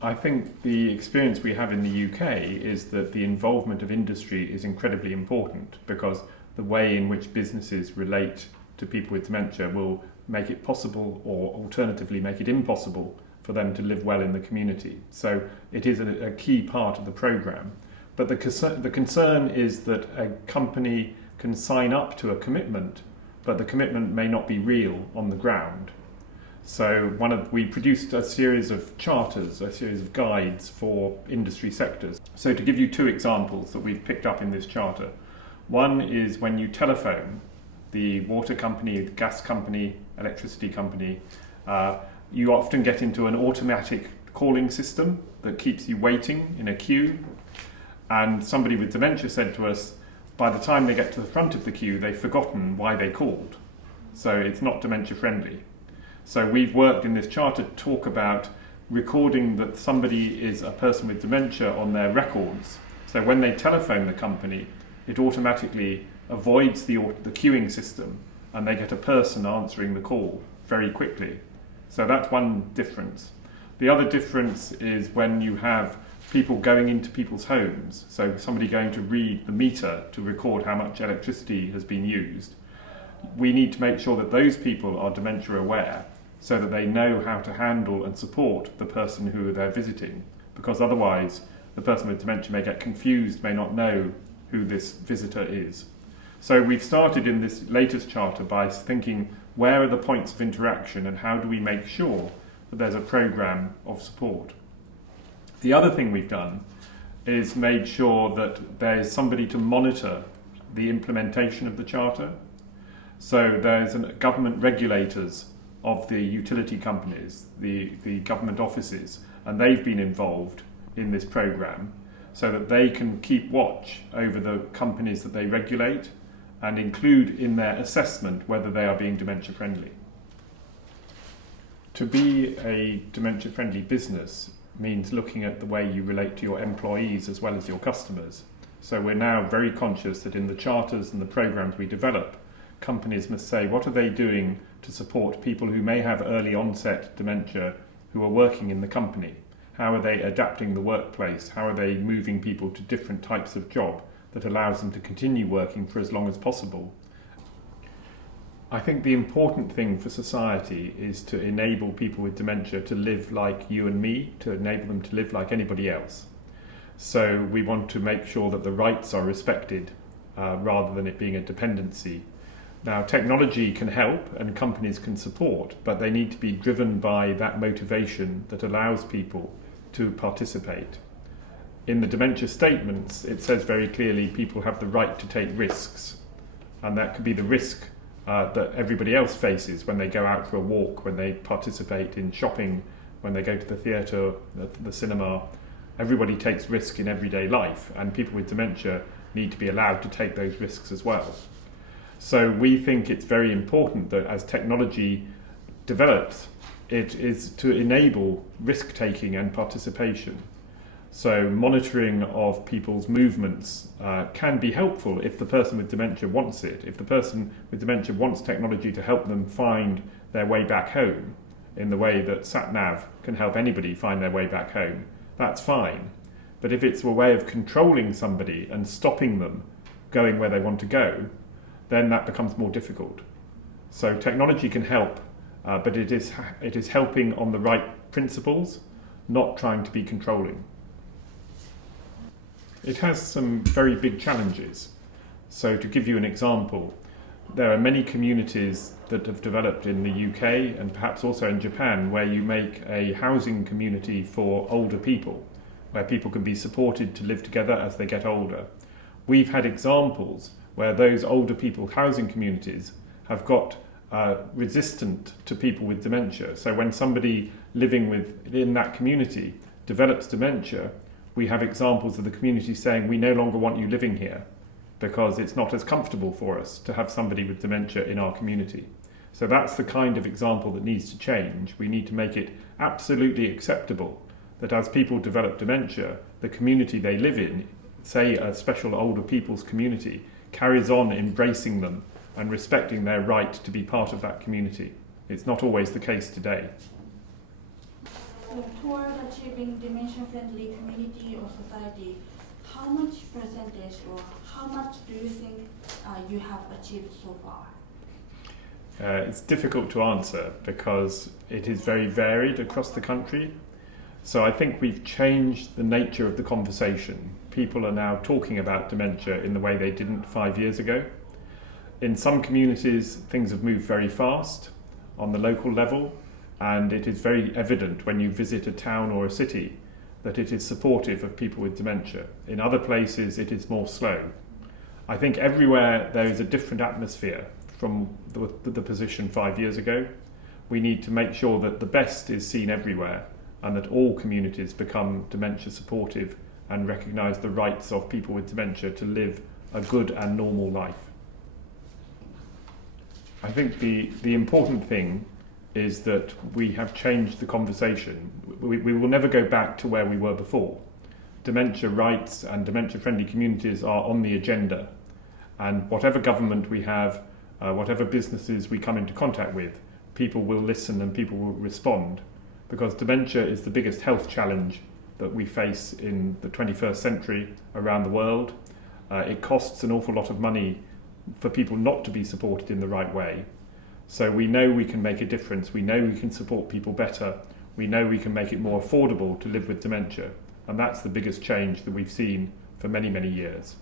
I think the experience we have in the UK is that the involvement of industry is incredibly important, because the way in which businesses relate to people with dementia will make it possible, or alternatively make it impossible, for them to live well in the community. So it is a key part of the programme. But the concern is that a company can sign up to a commitment, but the commitment may not be real on the ground. So we produced a series of charters, a series of guides for industry sectors. So to give you two examples that we've picked up in this charter. One is when you telephone the water company, the gas company, electricity company, you often get into an automatic calling system that keeps you waiting in a queue. And somebody with dementia said to us, by the time they get to the front of the queue, they've forgotten why they called. So it's not dementia friendly. So we've worked in this charter to talk about recording that somebody is a person with dementia on their records. So when they telephone the company, it automatically avoids the queuing system, and they get a person answering the call very quickly. So that's one difference. The other difference is when you have people going into people's homes, so somebody going to read the meter to record how much electricity has been used. We need to make sure that those people are dementia aware, so that they know how to handle and support the person who they're visiting, because otherwise the person with dementia may get confused, may not know who this visitor is. So we've started in this latest charter by thinking, where are the points of interaction and how do we make sure that there's a programme of support? The other thing we've done is made sure that there's somebody to monitor the implementation of the charter. So there's government regulators of the utility companies, the government offices, and they've been involved in this programme so that they can keep watch over the companies that they regulate and include in their assessment whether they are being dementia friendly. To be a dementia friendly business means looking at the way you relate to your employees as well as your customers. So we're now very conscious that in the charters and the programmes we develop, companies must say what are they doing to support people who may have early onset dementia who are working in the company. How are they adapting the workplace? How are they moving people to different types of job that allows them to continue working for as long as possible? I think the important thing for society is to enable people with dementia to live like you and me, to enable them to live like anybody else. So we want to make sure that the rights are respected rather than it being a dependency. Now, technology can help and companies can support, but they need to be driven by that motivation that allows people to participate. In the dementia statements, it says very clearly people have the right to take risks, and that could be the risk that everybody else faces when they go out for a walk, when they participate in shopping, when they go to the theatre, the cinema. Everybody takes risk in everyday life, and people with dementia need to be allowed to take those risks as well. So we think it's very important that as technology develops, it is to enable risk-taking and participation. So monitoring of people's movements can be helpful if the person with dementia wants it. If the person with dementia wants technology to help them find their way back home, in the way that sat-nav can help anybody find their way back home, that's fine. But if it's a way of controlling somebody and stopping them going where they want to go, then that becomes more difficult. So technology can help, but it is helping on the right principles, not trying to be controlling. It has some very big challenges. So to give you an example, there are many communities that have developed in the UK and perhaps also in Japan where you make a housing community for older people, where people can be supported to live together as they get older. We've had examples where those older people housing communities have got resistant to people with dementia. So when somebody living within that community develops dementia, we have examples of the community saying, we no longer want you living here because it's not as comfortable for us to have somebody with dementia in our community. So that's the kind of example that needs to change. We need to make it absolutely acceptable that as people develop dementia, the community they live in, say a special older people's community, carries on embracing them and respecting their right to be part of that community. It's not always the case today. So toward achieving dementia-friendly community or society, how much percentage or how much do you think you have achieved so far? It's difficult to answer because it is very varied across the country. So I think we've changed the nature of the conversation. People are now talking about dementia in the way they didn't 5 years ago. In some communities, things have moved very fast on the local level, and it is very evident when you visit a town or a city that it is supportive of people with dementia. In other places, it is more slow. I think everywhere there is a different atmosphere from the position 5 years ago. We need to make sure that the best is seen everywhere and that all communities become dementia supportive and recognise the rights of people with dementia to live a good and normal life. I think the important thing is that we have changed the conversation. We will never go back to where we were before. Dementia rights and dementia-friendly communities are on the agenda, and whatever government we have, whatever businesses we come into contact with, people will listen and people will respond, because dementia is the biggest health challenge that we face in the 21st century around the world. It costs an awful lot of money for people not to be supported in the right way. So we know we can make a difference, we know we can support people better, we know we can make it more affordable to live with dementia, and that's the biggest change that we've seen for many, many years.